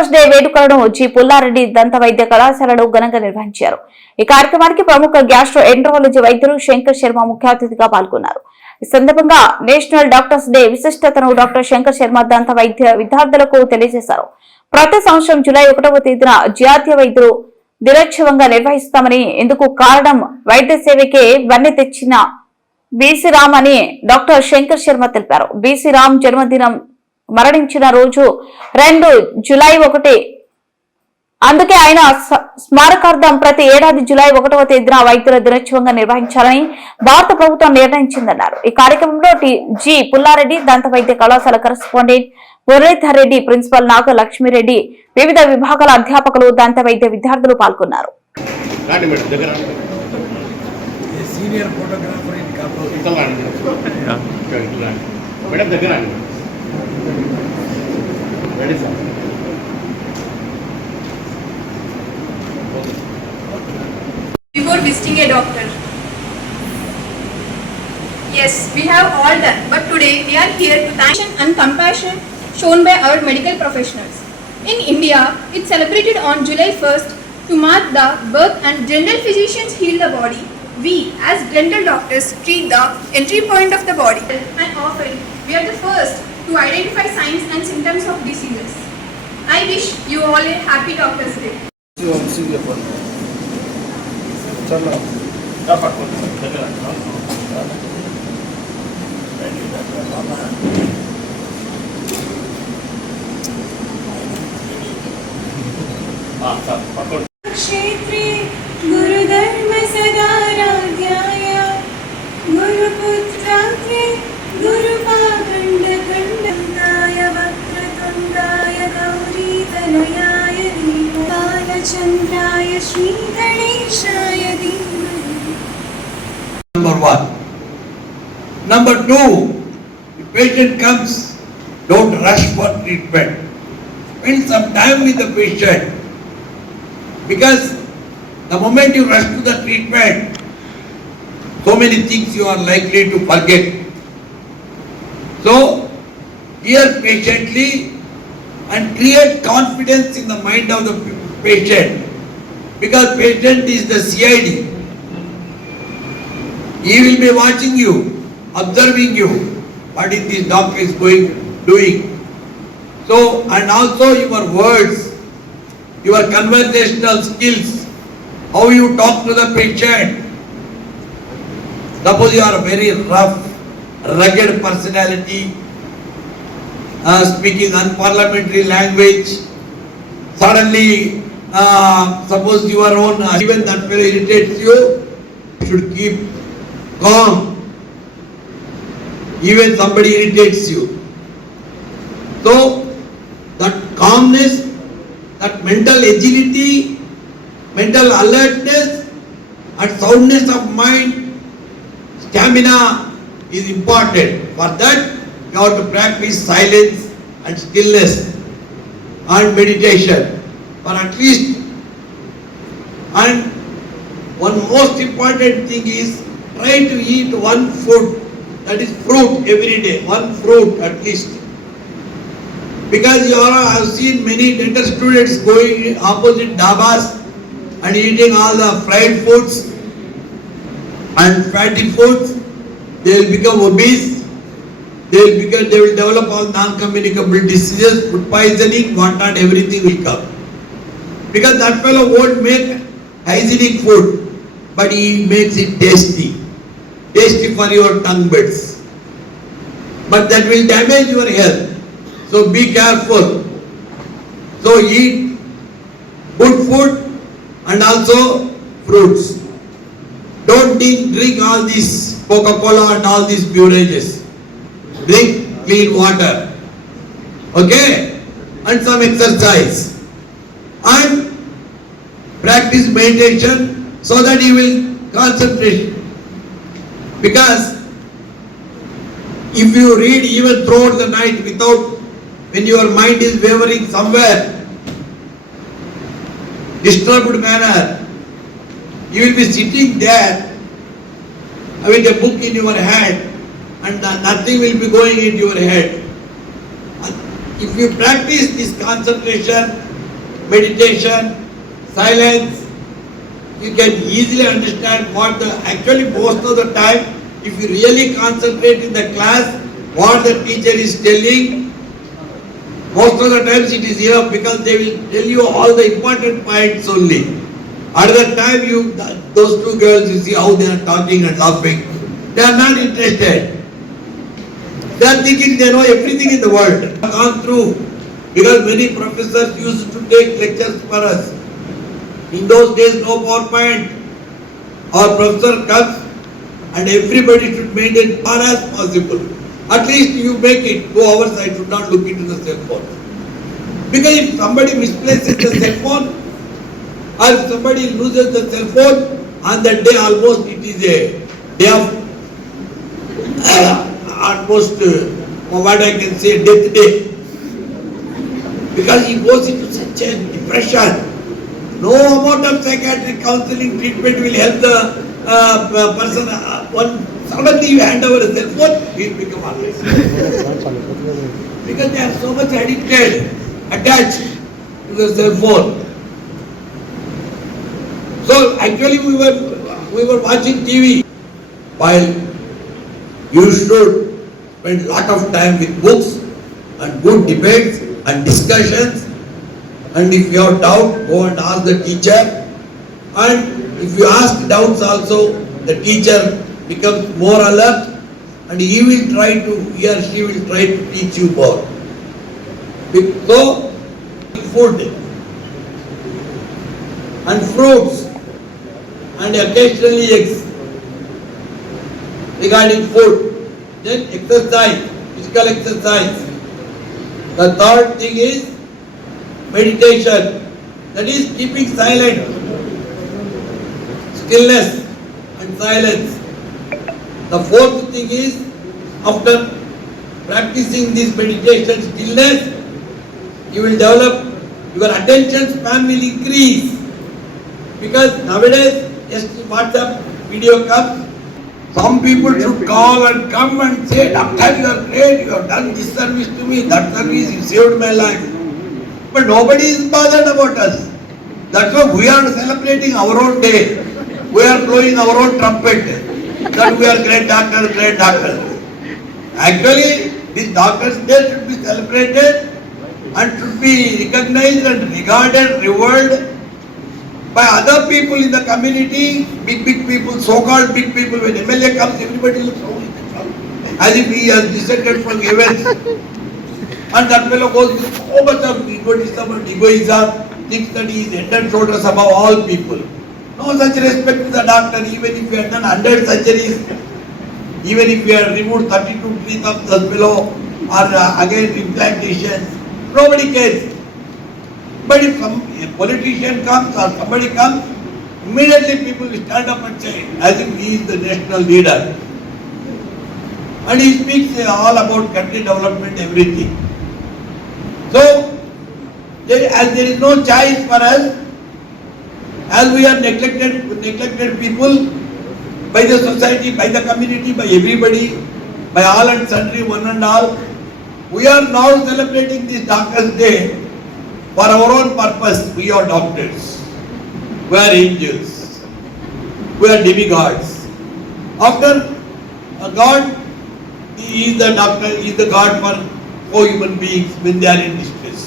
Doctors day వేడుకలను G Pulla Reddy దంత వైద్య కళాశాలలో ఘనంగా నిర్వహించారు. ఈ కార్యక్రమానికి ప్రముఖ గ్యాస్ట్రో ఎంట్రాలజీ వైద్యులు శంకర్ శర్మ ముఖ్య అతిథిగా పాల్గొన్నారు. ఈ సందర్భంగా నేషనల్ డాక్టర్స్ డే విశిష్టతను డాక్టర్ శంకర్ శర్మ దంత వైద్య విద్యార్థులకు తెలియజేశారు. ప్రతి సంవత్సరం జూలై 1వ తేదీన జాతీయ వైద్యులు దినోత్సవంగా నిర్వహిస్తామని, ఇందుకు కారణం వైద్య సేవకే వన్నె తెచ్చిన బీసీ రామ్ అని డాక్టర్ శంకర్ శర్మ తెలిపారు. బీసీ రామ్ జన్మదినం మరణించిన రోజు 2 జూలై 1. అందుకే ఆయన స్మారకార్థం ప్రతి ఏడాది జూలై 1వ తేదీన వైద్యుల దినోత్సవంగా నిర్వహించాలని భారత ప్రభుత్వం నిర్ణయించిందన్నారు. ఈ కార్యక్రమంలో జి పుల్లారెడ్డి దంత వైద్య కళాశాల కరెస్పాండెంట్ మురళీధర్ రెడ్డి, ప్రిన్సిపల్ నాగ లక్ష్మీరెడ్డి, వివిధ విభాగాల అధ్యాపకులు, దంత వైద్య విద్యార్థులు పాల్గొన్నారు. Before visiting a doctor. Yes, we have all done, but today we are here to thank and compassion shown by our medical professionals. In India, it's celebrated on July 1st to mark the birth, and general physicians heal the body. We, as dental doctors, treat the entry point of the body, and often we are the first to identify signs and symptoms of diseases. I wish you all a happy Doctors' Day. क्षेत्रे गुरुधर्म सदाराध्याय गुरुपुत्रात्रे गुरुपाखण्डखण्डन्दाय वक्रतुण्डाय गौरीतनयाय बालचन्द्राय श्रीगणेशाय धीमहि. Number 1. Number 2, the patient comes, don't rush for treatment. Spend some time with the patient, because the moment you rush to the treatment, so many things you are likely to forget. So, hear patiently and create confidence in the mind of the patient, because patient is the CID. He will be watching you, observing you, what is this doctor is doing. So, and also your words, your conversational skills, how you talk to the patient. Suppose you are a very rough, rugged personality, speaking unparliamentary language, suddenly suppose your own, even that fellow irritates you, you should keep calm. Even somebody irritates you. So, that calmness, that mental agility, mental alertness and soundness of mind, stamina is important. For that, you have to practice silence and stillness and meditation for at least. And one most important thing is, try to eat one food, that is fruit, every day, one fruit at least. Because I have seen many dental students going opposite dhabas and eating all the fried foods and fatty foods. They will become obese. They will develop all non-communicable diseases, food poisoning, whatnot, everything will come. Because that fellow won't make hygienic food, but he makes it tasty for your tongue buds. But that will damage your health. So be careful. So eat good food and also fruits. Don't drink all these Coca-Cola and all these beverages. Drink clean water. Okay? And some exercise. And practice meditation so that you will concentrate. Because if you read even throughout the night without, when your mind is wavering somewhere, disturbed manner, you will be sitting there with a book in your hand and nothing will be going into your head. If you practice this concentration meditation, silence, you can easily understand what the, actually most of the time, if you really concentrate in the class, what the teacher is telling, most of the times it is enough because they will tell you all the important points only. At that time, those two girls, you see how they are talking and laughing. They are not interested. They are thinking they know everything in the world. Gone through, because many professors used to take lectures for us. In those days, no PowerPoint. Our professor comes and everybody should maintain as far as possible. At least you make it 2 hours, I should not look into the cell phone. Because if somebody misplaces the cell phone, or if somebody loses the cell phone, on that day almost it is a day of almost what I can say, death day. Because he goes into such a depression. No amount of psychiatric counseling treatment will help the person. Suddenly you hand over a cell phone, he will become alright. Because they are so much addicted, attached to the cell phone. So actually we were watching TV. While you should spend a lot of time with books and good debates and discussions, and if you have doubt, go and ask the teacher, and if you ask doubts also, the teacher becomes more alert and he or she will try to teach you more. So, food and fruits and occasionally eggs. Regarding food, then exercise, physical exercise. The third thing is meditation, that is keeping silent, stillness and silence. The fourth thing is, after practicing this meditation stillness, you will develop, your attention span will increase. Because nowadays, just WhatsApp video comes, some people should call and come and say, Doctor, you are great, you have done this service to me, that service, you saved my life. But nobody is bothered about us. That's why we are celebrating our own day. We are blowing our own trumpet. That we are great doctors, great doctors. Actually, this doctor's day should be celebrated and should be recognized and regarded, revered by other people in the community, big people, so-called big people. When MLA comes, everybody looks as if he has descended from heavens. And that fellow goes with so much of egotism and egoism, thinks that he is head and shoulders above all people. No such respect to the doctor, even if you have done 100 surgeries, even if you have removed 32 teeth of the fellow, or again implantations, nobody cares. But if a politician comes or somebody comes, immediately people will stand up and say, as if he is the national leader. And he speaks all about country development, everything. So, as there is no choice for us, as we are neglected people by the society, by the community, by everybody, by all and sundry, one and all, we are now celebrating this Doctor's Day for our own purpose. We are doctors, we are angels, we are demigods. After God, He is the doctor, He is the God for all human beings when they are in distress.